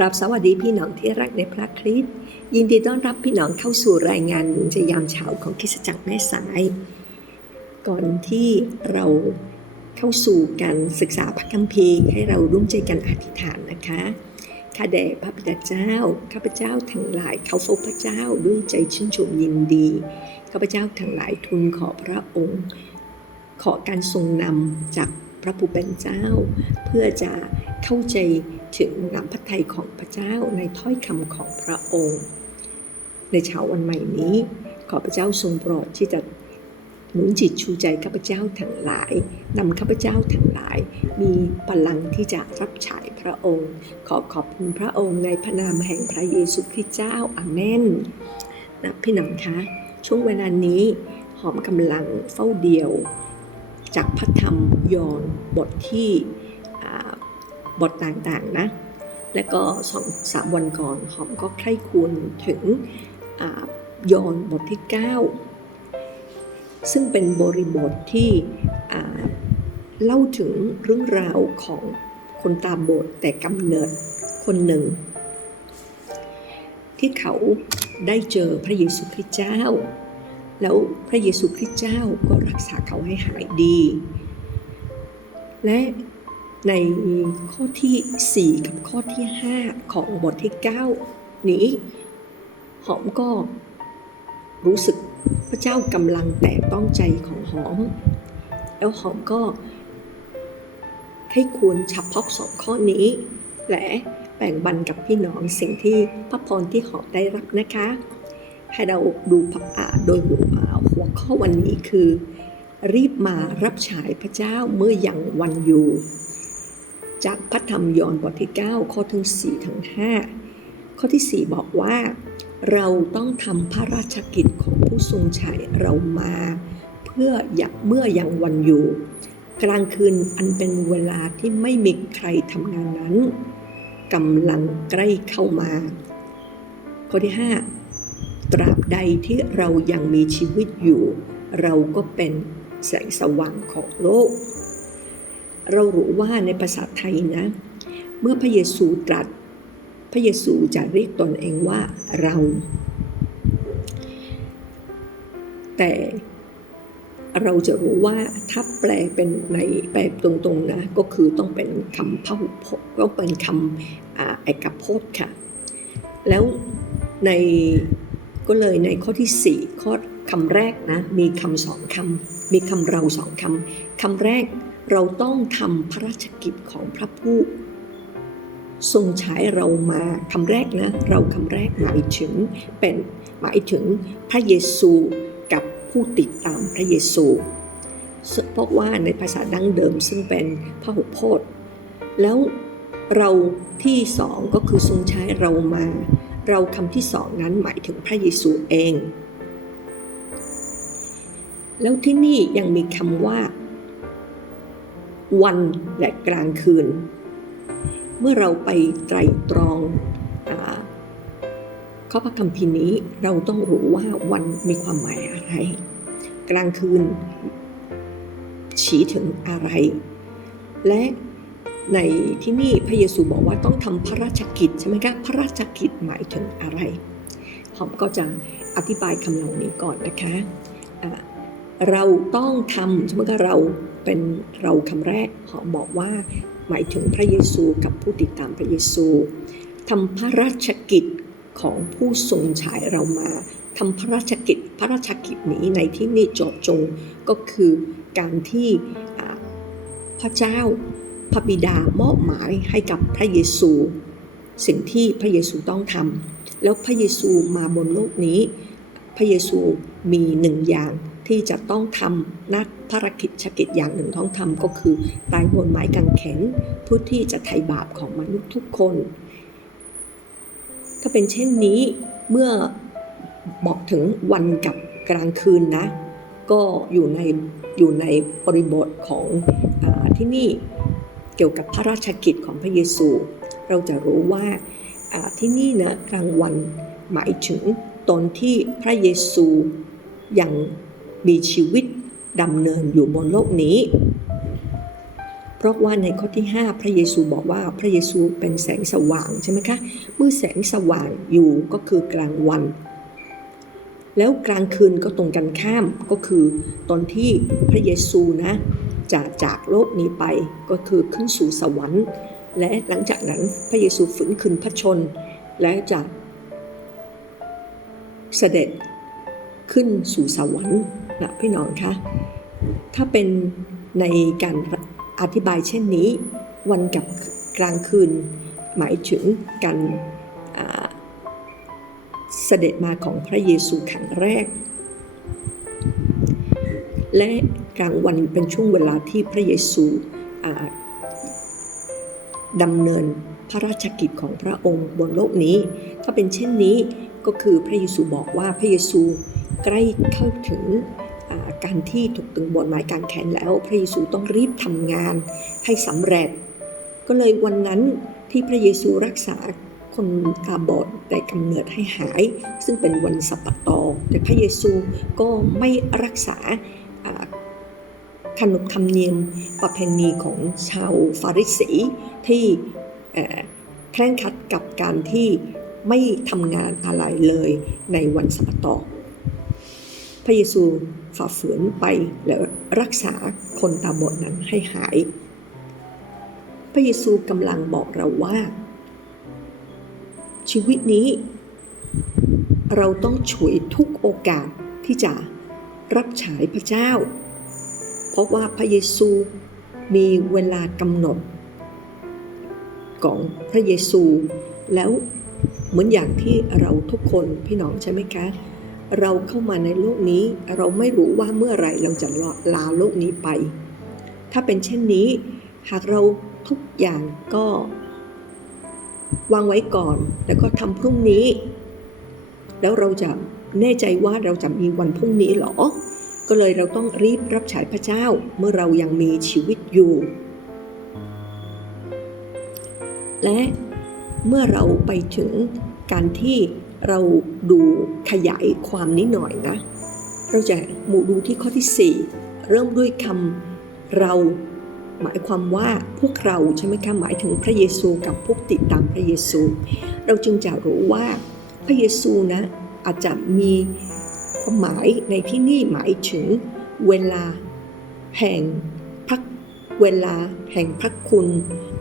กราบสวัสดีพี่น้องที่รักในพระคริสต์ยินดีต้อนรับพี่น้องเข้าสู่รายงานหนุนใจยามเช้าของคริสตจักรแม่สาย ก่อนที่เราเข้าสู่การศึกษาพระคัมภีร์ให้เราร่วมใจกันอธิษฐานนะคะข้าแด่พระบิดาเจ้าข้าพเจ้าทั้งหลายเขาพบพระเจ้าด้วยใจชื่นชมยินดีข้าพเจ้าทั้งหลายทูลขอพระองค์ ขอการทรงนำจาก พระผู้เป็นเจ้า เพื่อจะเข้าใจถึงน้ำพระทัยของพระเจ้าในถ้อยคำของพระองค์ ในเช้าวันใหม่นี้ ขอพระเจ้าทรงโปรดที่จะหนุนจิตชูใจข้าพเจ้าทั้งหลายนำข้าพเจ้าทั้งหลาย มีพลังที่จะรับใช้พระองค์ ขอขอบคุณพระองค์ในพระนามแห่งพระเยซูคริสต์เจ้าอาเมนนะพี่น้องคะ ช่วงเวลานี้หอมกำลังเฝ้าเดียว จากพระธรรมยอห์นบทที่บทต่างๆนะ และก็สองสามวันก่อนหอมก็ใคร่ควรถึงอยอห์นบทที่ 9 ซึ่งเป็นบริบทที่เล่าถึงเรื่องราวของคนตาบอดแต่กำเนิดคนหนึ่ง ที่เขาได้เจอพระเยซูคริสต์เจ้า แล้วพระเยซูคริสต์เจ้าก็รักษาเขาให้หายดี และในข้อที่ 4 กับข้อที่ 5 ของบทที่ 9 นี้ หอมก็รู้สึกพระเจ้ากำลังแตะต้องใจของหอม แล้วหอมก็ให้ควรเฉพาะสองข้อนี้ และแบ่งบันกับพี่น้องสิ่งที่พระพรที่หอมได้รับนะคะ ให้เราดูพระอ่าโดยหัว หัวข้อวันนี้คือ รีบมารับใช้พระเจ้าเมื่อยังวันอยู่ จากพระธรรมยอห์นบทที่ 9 ข้อทั้ง4ถึง5ข้อที่ 4 บอกว่า เราต้องทำพระราชกิจของผู้ทรงชัยเรามา เพื่ออยากเมื่อยังวันอยู่ กลางคืนอันเป็นเวลาที่ไม่มีใครทำงานนั้นกำลังใกล้เข้ามา ข้อที่ 5 ตราบใดที่เรายังมีชีวิตอยู่ เราก็เป็นแสงสว่างของโลก เรารู้ว่าในภาษาไทยนะ เมื่อพระเยซูตรัส พระเยซูจะเรียกตนเองว่าเรา แต่เราจะรู้ว่าถ้าแปลเป็นในแปลตรงๆนะ ก็คือต้องเป็นคำพหุพจน์ก็เป็นคำอ่าเอกพจน์ค่ะ แล้วใน ก็เลยในข้อที่ 4 ข้อคำแรกนะมีคำสองคำมีคำเราสองคำคำแรกเราต้องทำพระราชกิจของพระผู้ทรงใช้เรามาคำแรกนะ เราคำแรกหมายถึงเป็นหมายถึงพระเยซูกับผู้ติดตามพระเยซูเพราะว่าในภาษาดั้งเดิมซึ่งเป็นพระหุพจน์แล้วเราที่สองก็คือทรงใช้เรามา เราคำที่สองนั้นหมายถึงพระเยซูเอง แล้วที่นี่ยังมีคำว่า วันและกลางคืน เมื่อเราไปไตรตรองอข้อพระคัมภีร์นี้เราต้องรู้ว่าวันมีความหมายอะไร กลางคืนชี้ถึงอะไร และ ในที่นี่พระเยซูบอกว่าต้องทำพระราชกิจใช่ไหมคะพระราชกิจหมายถึงอะไรหอมก็จะอธิบายคำเหล่านี้ก่อนนะคะะเราต้องทำใช่ไหมคะเราเป็นเราคำแรกหอมบอกว่าหมายถึงพระเยซูกับผู้ติดตามพระเยซูทำพระราชกิจของผู้ทรงฉายเรามาทำพระราชกิจพระราชกิจนี้ในที่นี้เจาะจงก็คือการที่พระเจ้า พระบิดามอบหมายให้กับพระเยซู สิ่งที่พระเยซูต้องทำแล้วพระเยซูมาบนโลกนี้ พระเยซูมีหนึ่งอย่างที่จะต้องทำนัดภารกิจชกิจอย่างหนึ่งต้องทำก็คือตายบนไม้กางเขนเพื่อที่จะไถ่บาปของมนุษย์ทุกคน ถ้าเป็นเช่นนี้เมื่อบอกถึงวันกับกลางคืนนะ ก็อยู่ในอยู่ในบริบทของอที่นี่ เกี่ยวกับพระราชกิจของพระเยซู เราจะรู้ว่าที่นี่นะกลางวันหมายถึงตอนที่พระเยซูยังมีชีวิตดำเนินอยู่บนโลกนี้ เพราะว่าในข้อที่ 5 พระเยซูบอกว่าพระเยซูเป็นแสงสว่างใช่ไหมคะ เมื่อแสงสว่างอยู่ก็คือกลางวัน แล้วกลางคืนก็ตรงกันข้ามก็คือตอนที่พระเยซูนะ จะจากโลกนี้ไปก็คือขึ้นสู่สวรรค์ และหลังจากนั้นพระเยซูฝืนคืนพระชน และจะเสด็จขึ้นสู่สวรรค์นะพี่น้องคะถ้าเป็นในการอธิบายเช่นนี้ วันกับกลางคืน หมายถึงการเสด็จมาของพระเยซูครั้งแรก และ กลางวันเป็นช่วงเวลาที่พระเยซูดำเนินพระราชกิจของพระองค์บนโลกนี้ ถ้าเป็นเช่นนี้ก็คือพระเยซูบอกว่าพระเยซูใกล้เข้าถึงการที่ถูกตึงบนไม้กางแขนแล้ว พระเยซูต้องรีบทำงานให้สำเร็จ ก็เลยวันนั้นที่พระเยซูรักษาคนตาบอดแต่กำเนิดให้หาย ซึ่งเป็นวันสัปตอแต่พระเยซูก็ไม่รักษา ขนบธรรมเนียมประเพณีของชาวฟาริสีที่เอ่อเคร่งคัดกับการที่ไม่ทำงานอะไรเลยในวันสัปตอพระเยซูฝ่าฝืนไปแล้วรักษาคนตาบอดนั้นให้หาย พระเยซูกำลังบอกเราว่า ชีวิตนี้ เราต้องฉวยทุกโอกาสที่จะรับฉายพระเจ้า ราะว่าพระเยซูมีเวลากำหนด ของพระเยซูแล้วเหมือนอย่างที่เราทุกคนพี่น้องใช่ไหมคะ เราเข้ามาในโลกนี้เราไม่รู้ว่าเมื่อไรเราจะลาโลกนี้ไป ถ้าเป็นเช่นนี้ หากเราทุกอย่างก็วางไว้ก่อน แล้วก็ทำพรุ่งนี้ แล้วเราจะแน่ใจว่าเราจะมีวันพรุ่งนี้หรอ ก็เลยเราต้องรีบรับใช้พระเจ้าเมื่อเรายังมีชีวิตอยู่ และเมื่อเราไปถึงการที่เราดูขยายความนิดหน่อยนะ เราจะหมู่ดูที่ข้อที่ 4 เริ่มด้วยคำเราหมายความว่าพวกเราใช่ไหมคะหมายถึงพระเยซูกับพวกติดตามพระเยซู เราจึงจะรู้ว่าพระเยซูนะอาจจะมี ความหมายในที่นี่หมายถึงเวลาแห่งพระเวลาแห่งพระคุณ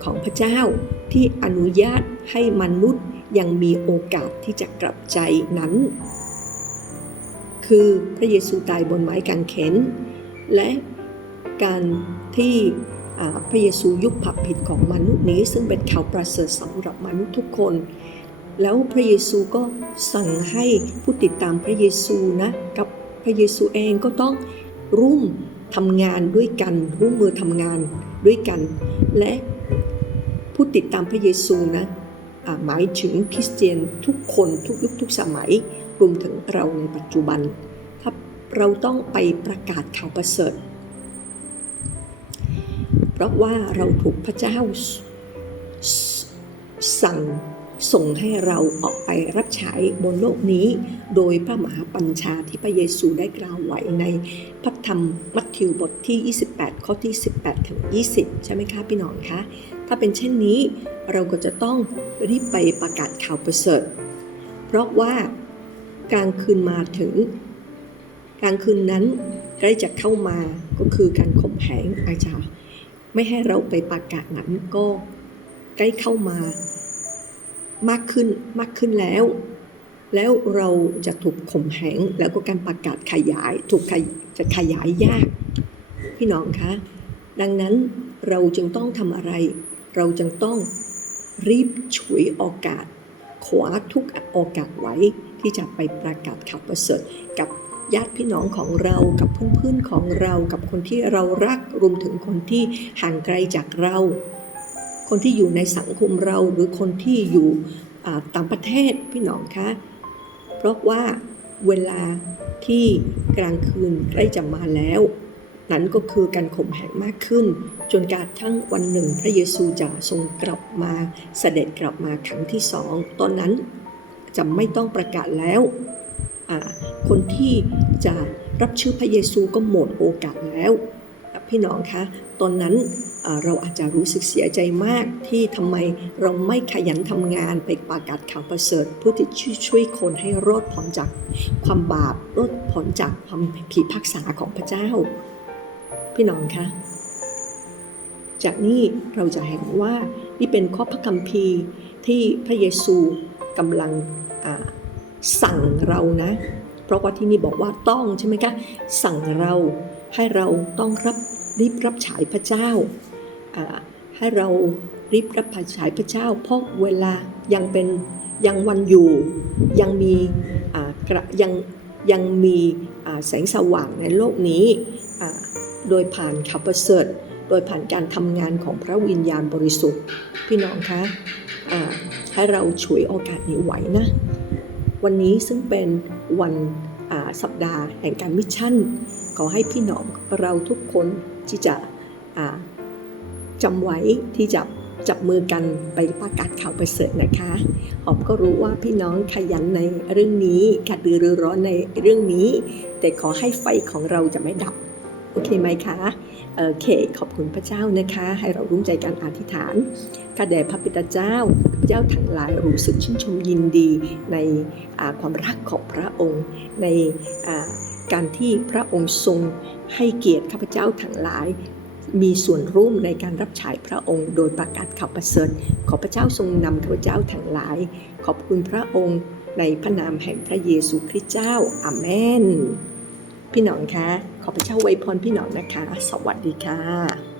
ของพระเจ้าที่อนุญาตให้มนุษย์ยังมีโอกาสที่จะกลับใจนั้น คือพระเยซูตายบนไม้กางเขนและการที่พระเยซูยุบผับผิดของมนุษย์นี้ ซึ่งเป็นข่าวประเสริฐสำหรับมนุษย์ทุกคน แล้วพระเยซูก็สั่งให้ผู้ติดตามพระเยซูนะกับพระเยซูเองก็ต้องร่วมทำงานด้วยกันร่วมมือทำงานด้วยกัน และผู้ติดตามพระเยซูนะหมายถึงคริสเตียนทุกคนทุกยุคทุกสมัยรวมถึงเราในปัจจุบัน ถ้าเราต้องไปประกาศข่าวประเสริฐ เพราะว่าเราถูกพระเจ้าสั่ง ส่งให้เราออกไปรับใช้บนโลกนี้ โดยพระมหาปัญชาที่พระเยซูได้กล่าวไว้ในพระธรรมมัทธิวบทที่ 28 ข้อที่ 18 ถึง 20 ใช่ไหมคะพี่น้องคะ ถ้าเป็นเช่นนี้เราก็จะต้องรีบไปประกาศข่าวประเสริฐ เพราะว่ากลางคืนมาถึง กลางคืนนั้นใกล้จะเข้ามาก็คือการข่มแหงอาจารย์ไม่ให้เราไปประกาศนั้นก็ใกล้เข้ามา มากขึ้นมากขึ้นแล้ว แล้วเราจะถูกข่มแหงแล้วก็การประกาศขยายถูกจะขยายยาก พี่น้องคะ ดังนั้นเราจึงต้องทำอะไร เราจึงต้องรีบฉวยโอกาสขวาทุกโอกาสไว้ที่จะไปประกาศข่าวประเสริฐกับญาติพี่น้องของเรากับเพื่อนๆของเรากับคนที่เรารักรวมถึงคนที่ห่างไกลจากเรา คนที่อยู่ในสังคมเราหรือคนที่อยู่ต่างประเทศพี่น้องคะเพราะว่าเวลาที่กลางคืนใกล้จะมาแล้ว นั้นก็คือการข่มแหงมากขึ้น จนกระทั่งวันหนึ่งพระเยซูจะทรงกลับมาเสด็จกลับมาครั้งที่สองตอนนั้นจะไม่ต้องประกาศแล้วคนที่จะรับชื่อพระเยซูก็หมดโอกาสแล้ว พี่น้องคะตอนนั้นเราอาจจะรู้สึกเสียใจมากที่ทำไมเราไม่ขยันทำงานไปประกาศข่าวประเสริฐเพื่อที่ช่วยคนให้รอดพ้นจากความบาปรอดพ้นจากความผิดพักษาของพระเจ้า พี่น้องคะจากนี้เราจะเห็นว่านี่เป็นข้อพระคัมภีร์ที่พระเยซูกำลังสั่งเรานะ เพราะว่าที่นี่บอกว่าต้องใช่ไหมคะสั่งเราให้เราต้องรับ รีบรับฉายพระเจ้า ให้เรารีบรับฉายพระเจ้า เพราะเวลายังเป็นยังวันอยู่ยังมียังยังมีแสงสว่างในโลกนี้ โดยผ่านข่าวประเสริฐ โดยผ่านการทำงานของพระวิญญาณบริสุทธิ์ พี่น้องคะให้เราฉวยโอกาสนี้ไว้นะ วันนี้ซึ่งเป็นวันสัปดาห์แห่งการมิชชั่น ขอให้พี่น้องเราทุกคน ที่จะอ่าจำไว้ที่จะจับมือกันไปประกาศข่าวประเสริฐนะคะหอมก็รู้ว่าพี่น้องขยันในเรื่องนี้กระตือรือร้อนในเรื่องนี้ แต่ขอให้ไฟของเราจะไม่ดับ โอเคไหมคะโอเค ขอบคุณพระเจ้านะคะ ให้เราร่วมใจกันอธิษฐานข้าแด่พระบิดาเจ้าพระเจ้าทั้งหลายรู้สึกชื่นชมยินดีในความรักของพระองค์ ในการที่พระองค์ทรง ให้เกียรติข้าพเจ้าทั้งหลาย มีส่วนร่วมในการรับฉายพระองค์ โดยประกาศข่าวประเสริฐขอพระเจ้าทรงนำข้าพเจ้าทั้งหลาย ขอบคุณพระองค์ในพระนามแห่งพระเยซูคริสต์เจ้าอาเมนพี่น้องคะ ขอพระเจ้าไวยพรพี่น้องนะคะ สวัสดีค่ะ